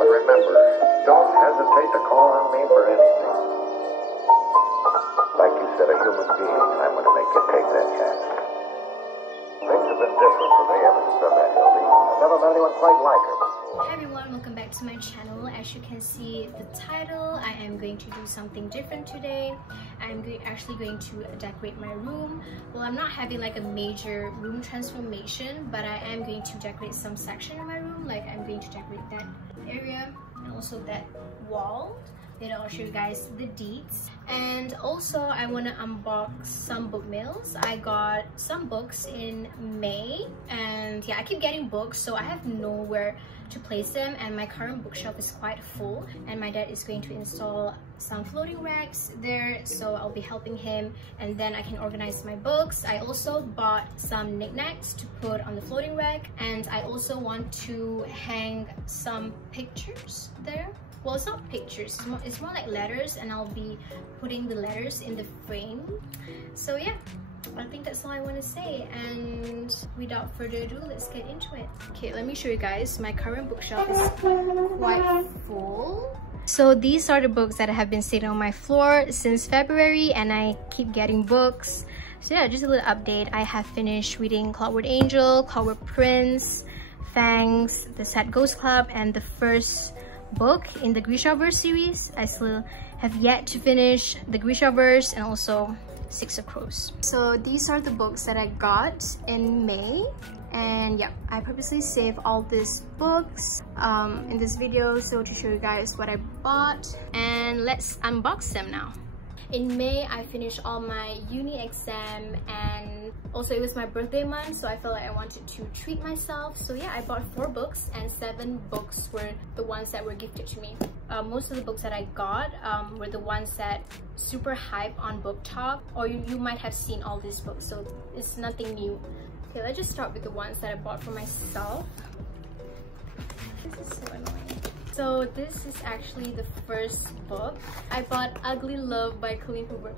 But remember, don't hesitate to call on me for anything. Like you said, a human being, I'm going to make you take that chance. Things have been different for me ever since I met Hildy. I've never met anyone quite like her before. Hi everyone, welcome back to my channel. As you can see the title, I am going to do something different today. I'm actually going to decorate my room. Well, I'm not having like a major room transformation, but I am going to decorate some section in my room. Like I'm going to decorate that area and also that wall. Then I'll show you guys the deets. And also I want to unbox some book mails. I got some books in May, and yeah, I keep getting books, so I have nowhere to place them, and my current bookshelf is quite full, and my dad is going to install some floating racks there, so I'll be helping him, and then I can organize my books. I also bought some knickknacks to put on the floating rack, and I also want to hang some pictures there. Well, it's not pictures, it's more like letters, and I'll be putting the letters in the frame. So yeah, I think that's all I want to say, and without further ado, let's get into it. Okay, let me show you guys. My current bookshelf is quite full. So these are the books that have been sitting on my floor since February, and I keep getting books. So yeah, just a little update. I have finished reading Clockwork Angel, Clockwork Prince, Fangs, The Sad Ghost Club, and the first book in the Grishaverse series. I still have yet to finish the Grishaverse and also Six of Crows. So these are the books that I got in May, and yeah, I purposely saved all these books in this video so to show you guys what I bought, and let's unbox them now. In May, I finished all my uni exam, and also it was my birthday month, so I felt like I wanted to treat myself. So yeah, I bought 4 books, and 7 books were the ones that were gifted to me. Most of the books that I got were the ones that super hype on Book Talk, or you might have seen all these books, so it's nothing new. Okay, let's just start with the ones that I bought for myself. This is so annoying. So this is actually the first book. I bought Ugly Love by Colleen Hoover.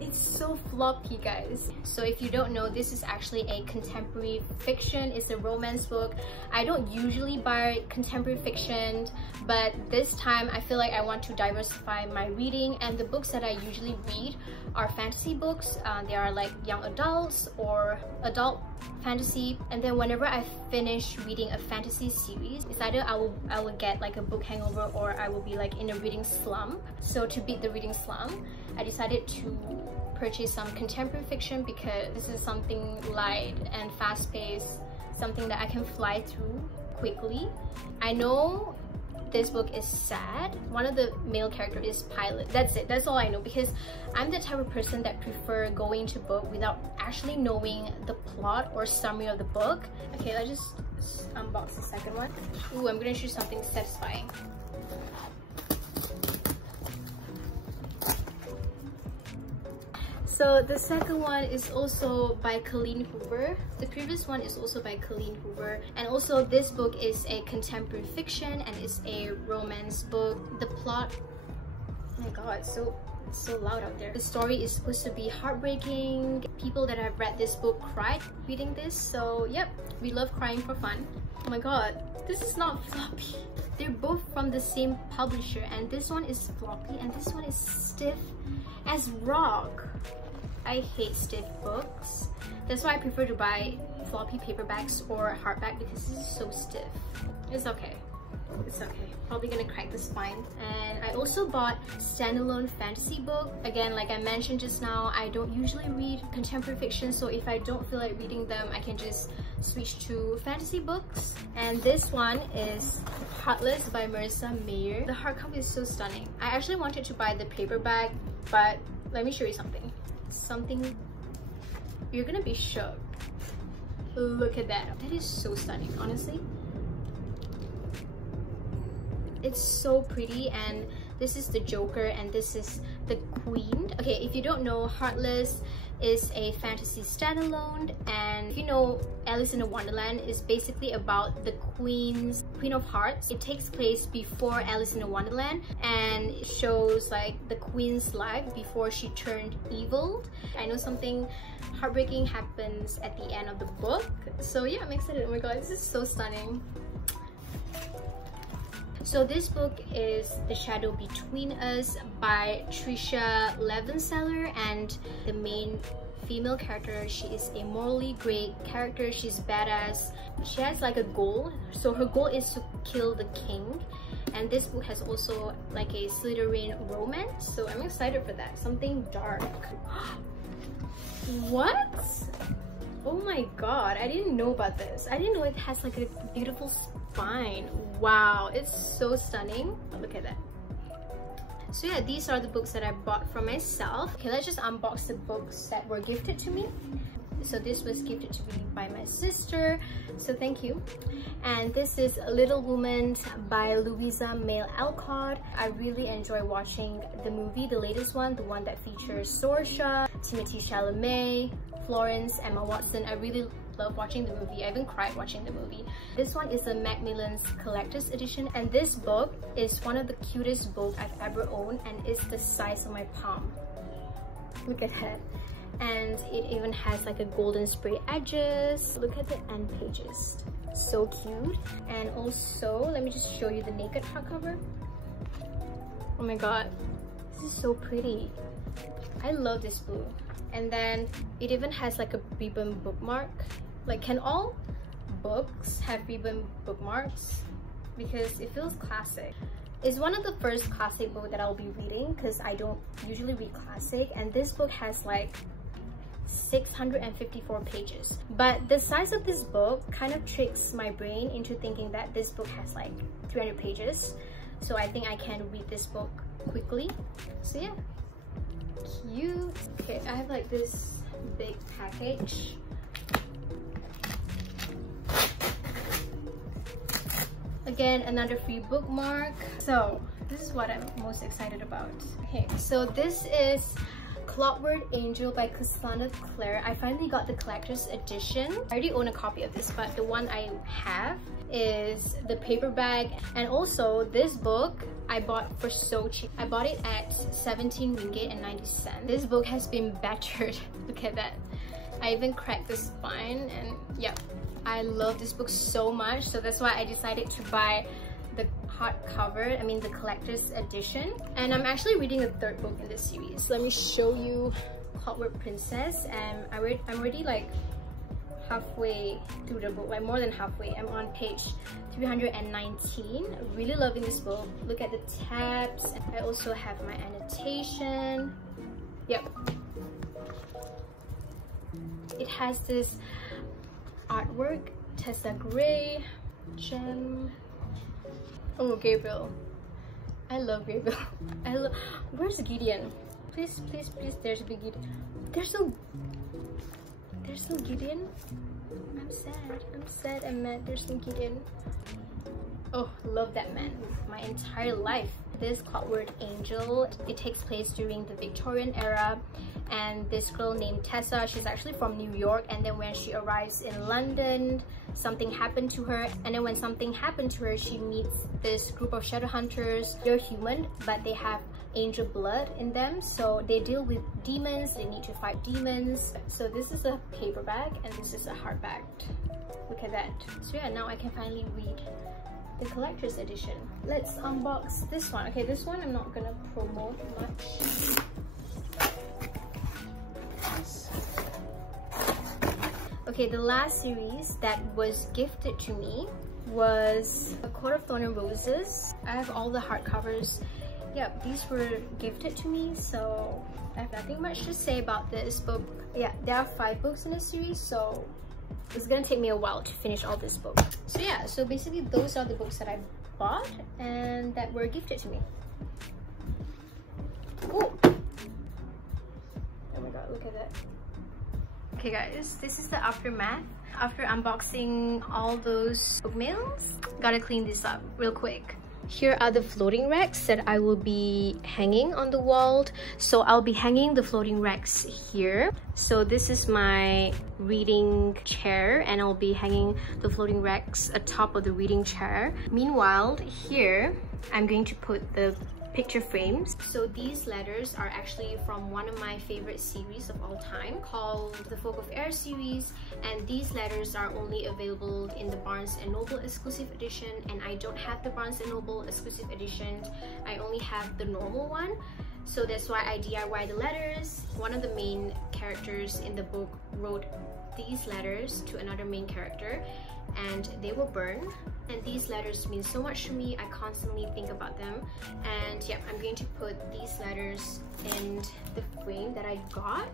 It's so floppy, guys. So if you don't know, this is actually a contemporary fiction. It's a romance book. I don't usually buy contemporary fiction, but this time I feel like I want to diversify my reading, and the books that I usually read are fantasy books. They are like young adults or adult fantasy, and then whenever I finish reading a fantasy series, it's either I will get like a book hangover, or I will be like in a reading slump. So to beat the reading slump, I decided to purchase some contemporary fiction because this is something light and fast-paced, something that I can fly through quickly. I know this book is sad. One of the male characters is Pilot. That's it. That's all I know, because I'm the type of person that prefer going to book without actually knowing the plot or summary of the book. Okay, let's just unbox the second one. Ooh, I'm gonna choose something satisfying. So the second one is also by Colleen Hoover. The previous one is also by Colleen Hoover, and also this book is a contemporary fiction and it's a romance book. The plot, oh my god, it's so loud out there. The story is supposed to be heartbreaking. People that have read this book cried reading this, so yep, we love crying for fun. Oh my god, this is not floppy. They're both from the same publisher, and this one is floppy and this one is stiff as rock. I hate stiff books. That's why I prefer to buy floppy paperbacks or hardback, because this is so stiff. It's okay. It's okay. Probably gonna crack the spine. And I also bought standalone fantasy book. Again, like I mentioned just now, I don't usually read contemporary fiction, so if I don't feel like reading them, I can just switch to fantasy books. And this one is Heartless by Marissa Mayer. The hardcover is so stunning. I actually wanted to buy the paperback, but let me show you something. You're gonna be shook. Look at that. That is so stunning, honestly. It's so pretty, and this is the Joker and this is the Queen. Okay, if you don't know, Heartless is a fantasy standalone, and if you know, Alice in Wonderland is basically about the Queen of Hearts. It takes place before Alice in Wonderland, and it shows like the Queen's life before she turned evil. I know something heartbreaking happens at the end of the book, so yeah, I'm excited. Oh my god, this is so stunning. So this book is The Shadow Between Us by Tricia Levenseller, and the main female character, she is a morally great character. She's badass. She has like a goal, so her goal is to kill the king. And this book has also like a Slytherin romance, so I'm excited for that. Something dark. What? Oh my god, I didn't know about this. I didn't know it has like a beautiful spine. Wow, it's so stunning. Look at that. So yeah, these are the books that I bought for myself. Okay, let's just unbox the books that were gifted to me. So this was gifted to me by my sister, so thank you. And this is Little Woman by Louisa May Alcott. I really enjoy watching the movie, the latest one, the one that features Saoirse, Timothée Chalamet, Florence, Emma Watson. I really love watching the movie. I even cried watching the movie. This one is a Macmillan's Collector's Edition, and this book is one of the cutest books I've ever owned, and it's the size of my palm. Look at that. And it even has like a golden spray edges. Look at the end pages. So cute. And also, let me just show you the naked hardcover. Oh my god, this is so pretty. I love this book. And then it even has like a ribbon bookmark. Like, can all books have ribbon bookmarks? Because it feels classic. It's one of the first classic books that I'll be reading, because I don't usually read classic, and this book has like 654 pages. But the size of this book kind of tricks my brain into thinking that this book has like 300 pages. So I think I can read this book quickly. So yeah, cute. Okay, I have like this big package. Again, another free bookmark. So this is what I'm most excited about. Okay, so this is Clockwork Angel by Cassandra Clare. I finally got the collector's edition. I already own a copy of this, but the one I have is the paperback. And also this book I bought for so cheap. I bought it at 17 ringgit and 90 cents. This book has been battered. Look at that. I even cracked the spine, and yeah, I love this book so much. So that's why I decided to buy the hardcover, I mean the collector's edition. And I'm actually reading a third book in this series. Let me show you Clockwork Princess, and I'm already like halfway through the book, like more than halfway. I'm on page 319. Really loving this book. Look at the tabs. I also have my annotation. Yep. It has this artwork, Tessa Gray, Gem. Oh, Gabriel. I love Gabriel. Where's Gideon? Please, please, please, there's a big Gideon. There's no Gideon. I'm sad and mad there's no Gideon. Oh, love that man. My entire life. This Clockwork Angel, it takes place during the Victorian era, and this girl named Tessa, she's actually from New York, and then when she arrives in London, something happened to her, and then when something happened to her, she meets this group of shadow hunters. They're human, but they have angel blood in them, so they deal with demons. They need to fight demons. So this is a paperback and this is a hardback. Look at that. So yeah, now I can finally read the collector's edition. Let's unbox this one. Okay, this one I'm not gonna promote much. Okay, the last series that was gifted to me was A Court of Thorn and Roses. I have all the hardcovers. Yeah, these were gifted to me, so I have nothing much to say about this book. Yeah, there are 5 books in this series, so it's gonna take me a while to finish all this book. So yeah, so basically those are the books that I bought and that were gifted to me. Cool. Oh my god, look at that. Okay guys, this is the aftermath. After unboxing all those book mails, gotta clean this up real quick. Here are the floating racks that I will be hanging on the wall. So I'll be hanging the floating racks here. So this is my reading chair, and I'll be hanging the floating racks atop of the reading chair. Meanwhile, here I'm going to put the picture frames. So these letters are actually from one of my favorite series of all time called the Folk of Air series, and these letters are only available in the Barnes & Noble exclusive edition, and I don't have the Barnes & Noble exclusive edition. I only have the normal one. So that's why I DIY the letters. One of the main characters in the book wrote these letters to another main character, and they were burned. And these letters mean so much to me. I constantly think about them. And yeah, I'm going to put these letters in the frame that I got.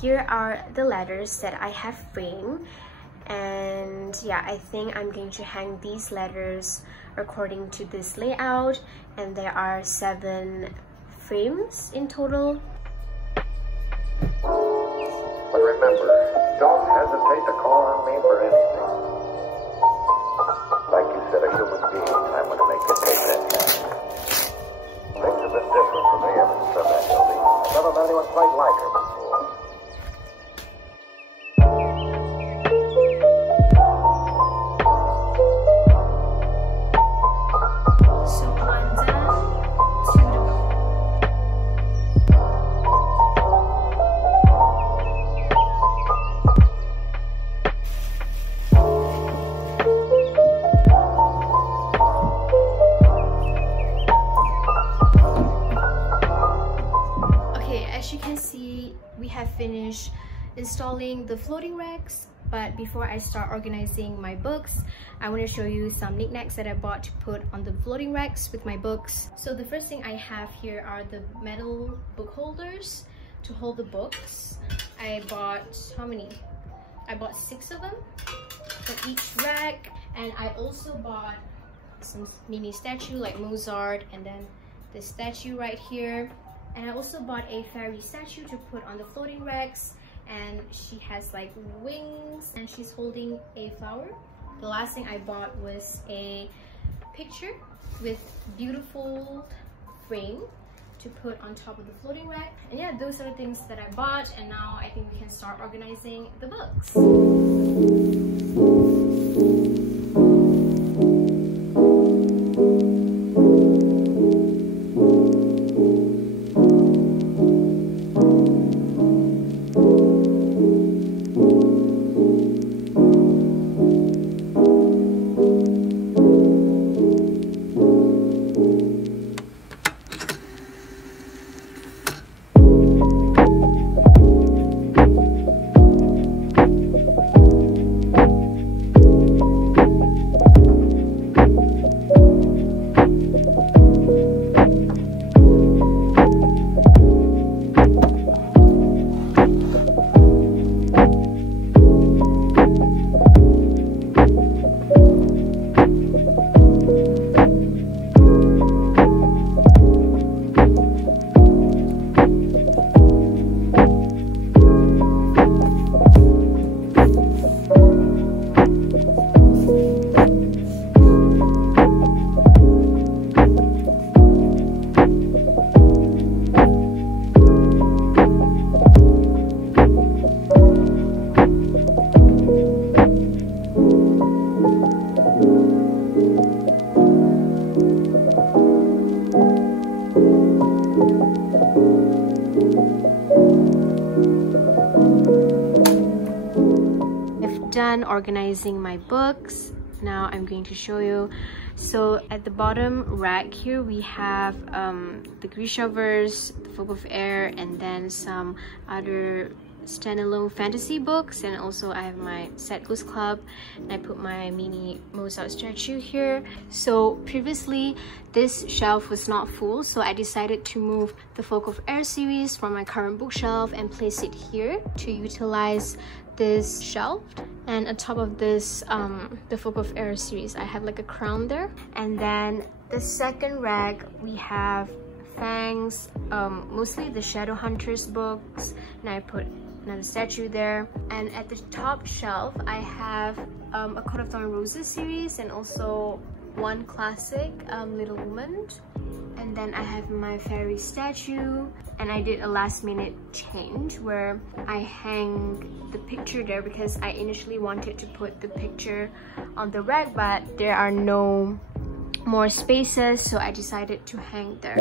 Here are the letters that I have framed, and yeah, I think I'm going to hang these letters according to this layout, and there are 7 frames in total. But remember, don't hesitate to call on me for anything. Like you said, a human being, I'm going to make you take that chance. Things have been different for me ever since I met Hildy. I've never met anyone quite like her before. Finish installing the floating racks, but before I start organizing my books, I want to show you some knickknacks that I bought to put on the floating racks with my books. So the first thing I have here are the metal book holders to hold the books. I bought how many? I bought 6 of them for each rack, and I also bought some mini statue like Mozart, and then this statue right here. And I also bought a fairy statue to put on the floating racks, and she has like wings and she's holding a flower. The last thing I bought was a picture with beautiful frame to put on top of the floating rack. And yeah, those are the things that I bought, and now I think we can start organizing the books. Done organizing my books. Now I'm going to show you. So at the bottom rack here we have the Grishaverse, the Folk of Air, and then some other standalone fantasy books, and also I have my Set Goose Club, and I put my mini Mozart statue here. So previously this shelf was not full, so I decided to move the Folk of Air series from my current bookshelf and place it here to utilize this shelf, and on top of this the Folk of Air series, I have like a crown there. And then the second rack, we have Fangs, mostly the Shadowhunters books, and I put another statue there. And at the top shelf, I have a Coat of Thorn Roses series, and also one classic, Little Woman. And then I have my fairy statue, and I did a last minute change where I hang the picture there because I initially wanted to put the picture on the rack, but there are no more spaces, so I decided to hang there.